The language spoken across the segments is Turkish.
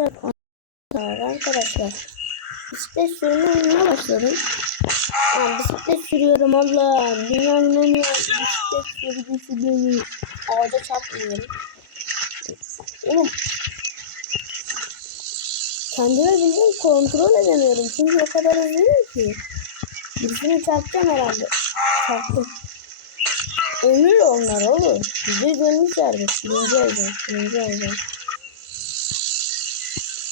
boşver. Arkadaşlar. Bisiklet sürme oyununa başladım. Yani bisiklet sürüyorum Allah. Dünyanın en iyi bisiklet sürücüsü beni. Ağaca çarpmıyorum. Oğlum. Kendime bildiğim kontrol edemiyorum. Çünkü o kadar hızlıyım ki. Birisini çarpacağım herhalde. Çarptım. Ömür onlar oğlum. Bizi görmüşlerdi. Birinci olacağım. Birinci olacağım.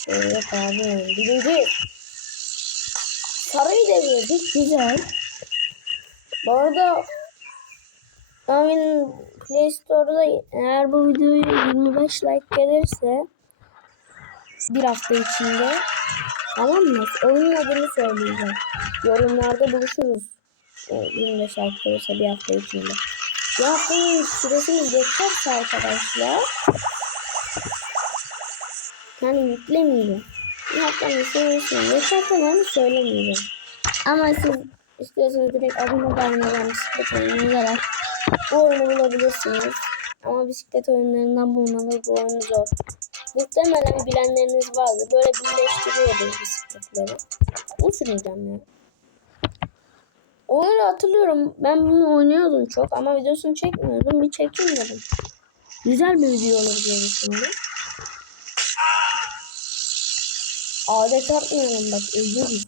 Evet abi. Birinci. Sarıyı devirdik. Güzel. Bu arada Amin Play Store'da eğer bu videoya 25 like gelirse bir hafta içinde tamam mı? Oyunun adını söyleyeceğim. Yorumlarda buluşuruz. E, 25 like gelirse bir hafta içinde. Bir haftanın süresini geçerse arkadaşlar yani yüklemeyeceğim. Haftanın süresini geçerse yani söylemeyeceğim. Ama siz istiyorsanız direkt abone vermeden bisiklet oyunu yazarak bu oyunu bulabilirsiniz. Ama bisiklet oyunlarından bulmanız bu oyunu zor. Muhtemelen bilenleriniz vardır. Böyle birleştiriyoruz bisikletleri. Süreceğim ya. Oyunu hatırlıyorum. Ben bunu oynuyordum çok ama videosunu çekmiyordum. Bir çekeyim dedim. Güzel bir video olur diye düşündüm. Ağaca çarpmayalım bak ölürüz.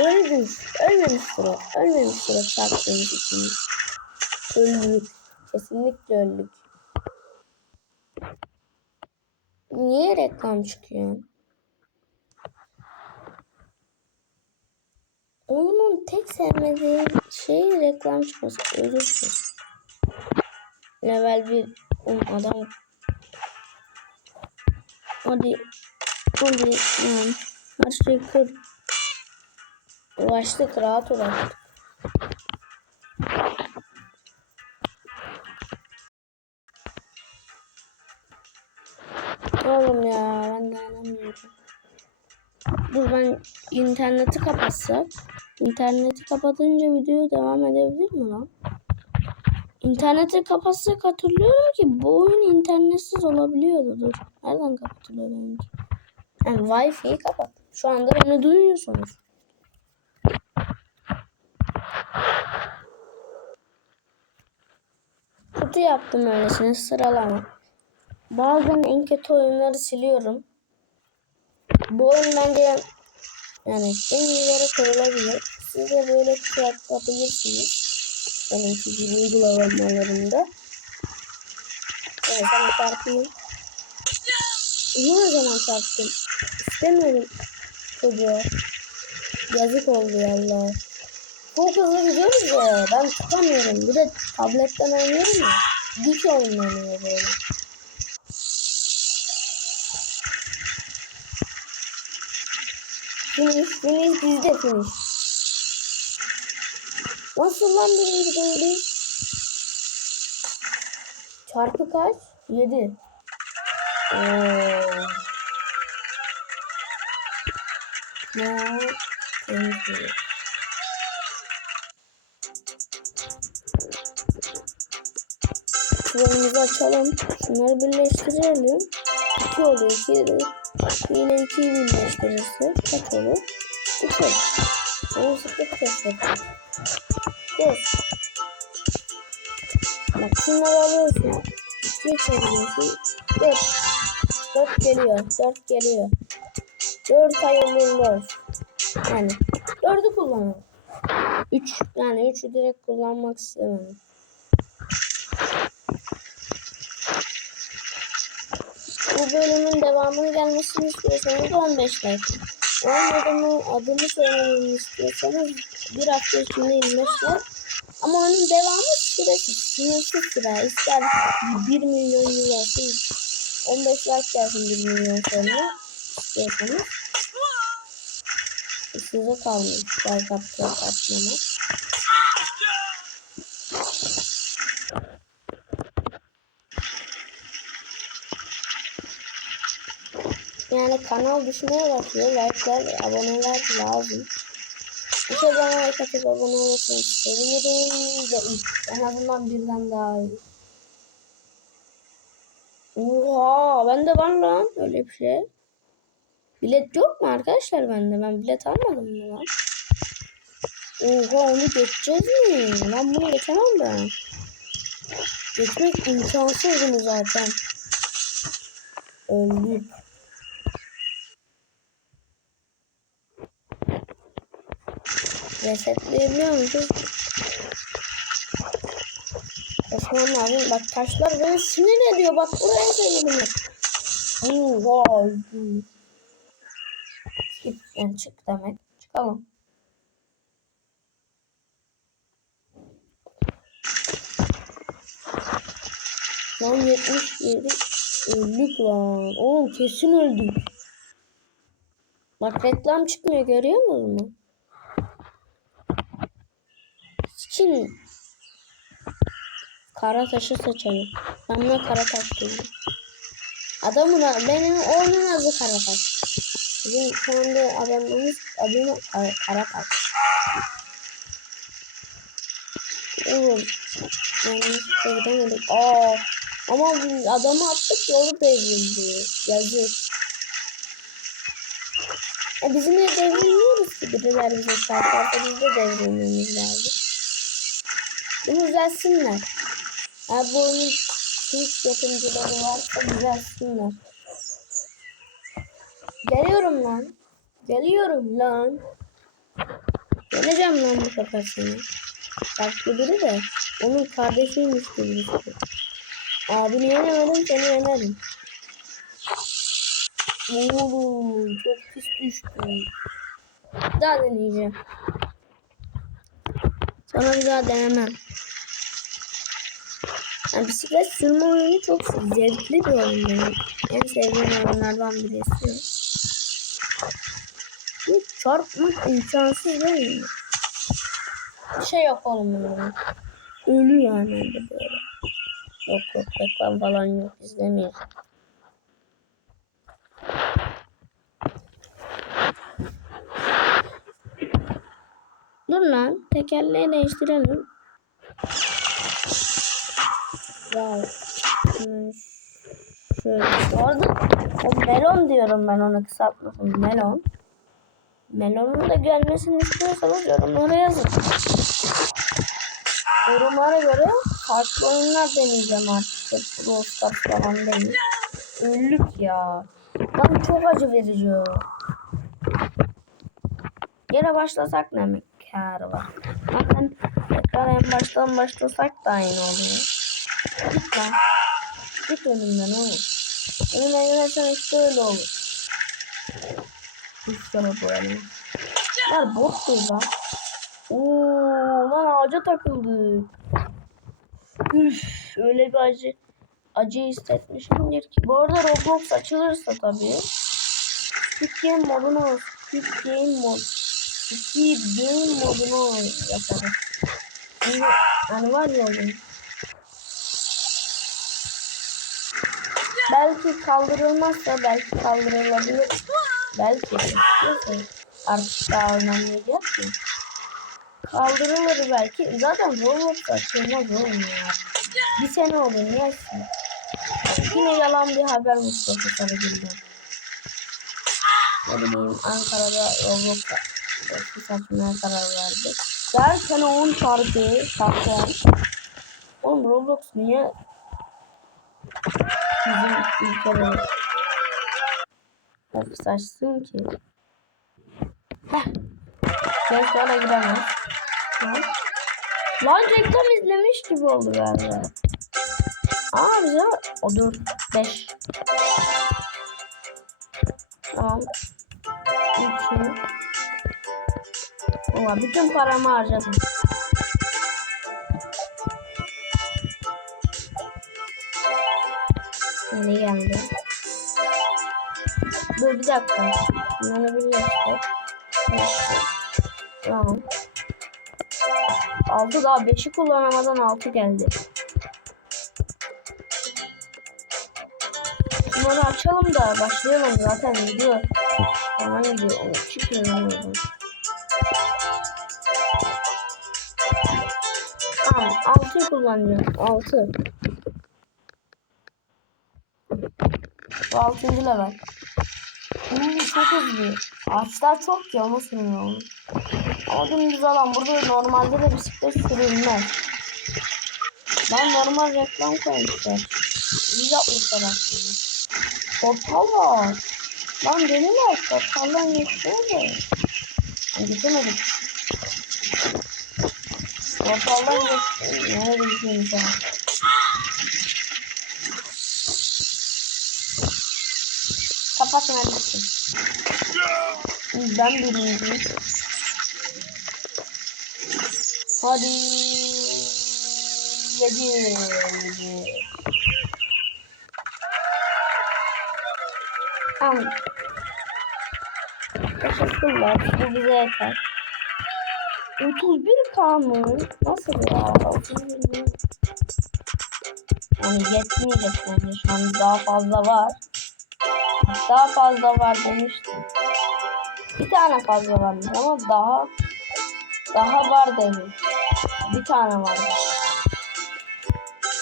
Öldük. Ölmemiştir o. Ölmemiştir o çarptığımız için. Öldük. Kesinlikle öldük. Niye reklam çıkıyor? Oyunun tek sevmediğim şey reklam çıkması. Ölürsün. Level 1 Oğlum adam Hadi Hadi yani her şeyi kır Uğraştık rahat uğraştık Oğlum ya ben dayanamıyorum Dur ben interneti kapatsak İnterneti kapatınca video devam edebilir mi lan? İnterneti kapatsak hatırlıyorum ki bu oyun internetsiz olabiliyordu. Dur. Nereden kapatılıyor benimki? Yani Wi-Fi'yi kapat. Şu anda beni duyuyorsunuz. Kutu yaptım öylesine sıralama. Bazen en kötü oyunları siliyorum. Bu oyun bence yani en iyilere koyulabilir. Siz de böyle kutu yapabilirsiniz. Benimki gibi uygulamalarında. Evet sana çarpayım. Niye o zaman çarptım? İstemiyorum çocuğa. Yazık oldu yallah. Çok hızlı gidiyoruz ya. Ben tutamıyorum. Bir de tabletten oynuyorum ya. Dik oynanıyor böyle. Finish, finish, bizde finish. Nasıl lan birinci değil? Çarpı kaç? 7. Oo. Şuramızı açalım. Şunları birleştirelim. 2 oluyor. 2 ile 2 ile 2'yi birleştirirse kaç olur? 3 olur. Onu sıklık keşfedeceğiz. Dur. Bak şunları alıyorsun. 2'ye çeviriyorsun. 4. 4 geliyor. 4 geliyor. 4 hayırlı olsun. Yani 4'ü kullanalım. 3 yani 3'ü direkt kullanmak istemedim. Bu bölümün devamını gelmesini istiyorsanız 15 like. Oyun adını, adını söylememi istiyorsanız bir hafta içinde 25 like. Ama onun devamı süresi sınırsız süre. İster 1 milyon yıl olsun 15 like gelsin 1 milyon sonra istiyorsanız. Size kalmış. Atmak atmamak. Yani kanal düşmeye başlıyor. Like'lar, aboneler lazım. İşte bana like atıp abone olursanız sevinirim. Ve en azından birden daha iyi. Oha bende var lan öyle bir şey. Bilet yok mu arkadaşlar bende? Ben bilet almadım mı lan? Oha onu geçeceğiz mi? Lan bunu geçemem ben. Geçmek imkansız bunu zaten. Öldük. Resetleyebiliyor muyuz? Osman lazım. Bak taşlar beni sinir ediyor. Bak buraya söyleyeyim. Oha. öldüm. Yani çık demek. Çıkalım. Lan 77 öldük lan. Oğlum kesin öldük. Bak reklam çıkmıyor görüyor musunuz? Için kara taşı seçelim. Ben buna kara taş diyorum. Adamın benim oyunun adı kara taş. Bizim anda adamımız adını kara, kara taş. Oğlum yanlış gidemedik. Aa ama adamı attık yolu devrildi. Yazık. E bizim de devrilmiyoruz ki birileri bize çarparsa biz de devrilmemiz lazım. Bunu düzelsinler. Eğer bu oyunun Türk yapımcıları varsa düzelsinler. Geliyorum lan. Geliyorum lan. Geleceğim lan bu sefer seni. Farklı biri de onun kardeşiymiş gibi. Abini yenemedim seni yenerim. Oğlum çok pis düştüm. Daha deneyeceğim. Sonra bir daha denemem. Yani bisiklet sürme oyunu çok zevkli bir oyun benim. En sevdiğim oyunlardan birisi. Bu çarpmak imkansız değil mi? Şey yapalım yani. Ölü yani öyle böyle. Yok yok reklam falan yok izlemeyiz. Dur lan tekerleği değiştirelim. Wow. Şöyle. Bu arada o melon diyorum ben ona kısaltmasın. Melon. Melonun da gelmesini istiyorsanız yorumlara yazın. Yorumlara göre farklı oyunlar deneyeceğim artık. Hep Brawl Stars falan değil. Öldük ya. Lan çok acı verici o. Yine başlasak ne mi kârı var. Zaten tekrar en baştan başlasak da aynı oluyor. Git lan. Git önümden oğlum. Önüme yönetirsen işte öyle olur. Üç sana boyalım. Bunlar bot değil lan. Oo lan ağaca takıldı. Üf öyle bir acı acı hissetmişimdir ki. Bu arada Roblox açılırsa tabii. Squid Game modunu Squid Game mod Squid Game modunu yaparız. Şimdi hani var ya oyun. Belki kaldırılmazsa belki kaldırılabilir. Belki. Artık daha oynamayacak ki. Kaldırılır belki. Zaten Roblox açılmaz oğlum ya. Bir sene olur neyse. Yine yalan bir haber Mustafa Sarıgül'den. Ne bileyim Ankara'da Roblox saçmaya karar verdi. Derken 10 çarpı çarpı 10. Oğlum Roblox niye bizim ülkede ofis açsın ki? Heh. Sonra giremez. Lan. Lan reklam izlemiş gibi oldu galiba. Aa bize o dur 5. Tamam. 2. Ulan bütün paramı harcadım. Yeni geldi. Dur bir dakika. Bunları birleştir. Tamam. 6 daha 5'i kullanamadan 6 geldi. Bunları açalım da başlayalım zaten video. Hemen gidiyor. O çıkıyor. Tamam 6'yı kullanacağım. 6. Bu 6. level. Hmm, çok hızlı. Ağaçlar çok ya onu sürüyor onu. Ama dümdüz alan burada normalde de bisiklet sürülmez. Ben normal reklam koymuşlar. İyi yapmışlar aslında. Portal var. Lan deliler portaldan geçti de. Ben geçemedim. Portaldan geçti. Nerede geçeyim sana? Kapat neredesin? Ben birinciyim. Hadi. Yedi. Tamam. Teşekkürler. Bu bize yeter. 31 K? Nasıl ya? 31 mi? Yani yetmeyecek bence. Şu an daha fazla var. Daha fazla var demiştim. Bir tane fazla varmış ama daha daha var demiş. Bir tane var.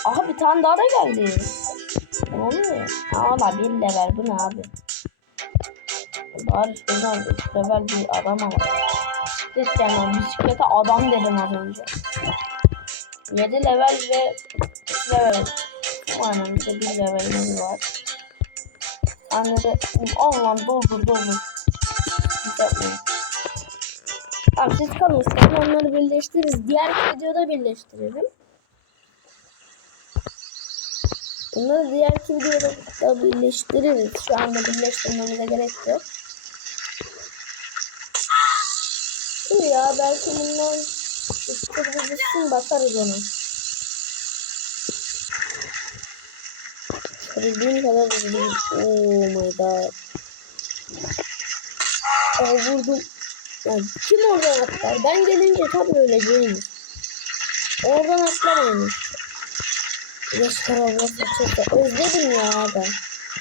Aha bir tane daha da geldi. Ne oluyor? Ama bir level bu ne abi? Bari şuradan üç level bir adam ama. Bisiklet yani bisiklete adam dedim az önce. 7 level ve 3 level. Aynen bir de 1 levelimiz var. Anne de Allah doldur doldur. Tamam siz kalın istedim onları birleştiririz. Diğer videoda birleştirelim. Bunları diğer videoda da birleştiririz. Şu anda birleştirmemize gerek yok. Dur ya belki bundan üstüne bakarız ona. Bildiğim kadar bildiğim. Oh my god. Aa, vurdum. Ya, kim oradan atlar? Ben gelince tabii öleceğim. Oradan atlamayın işte. Yaşar Allah çok da özledim ya ben.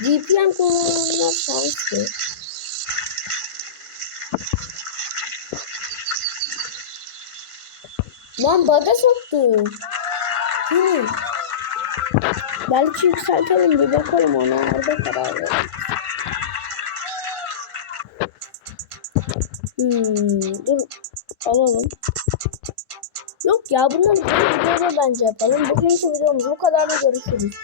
VPN kullananlar şanslı. Lan baga soktu. Hı. Belki yükseltelim bir bakalım ona orada karar verelim. Hmm, dur alalım. Yok ya bunları bir videoda bence yapalım. Bugünkü videomuz bu kadar da görüşürüz.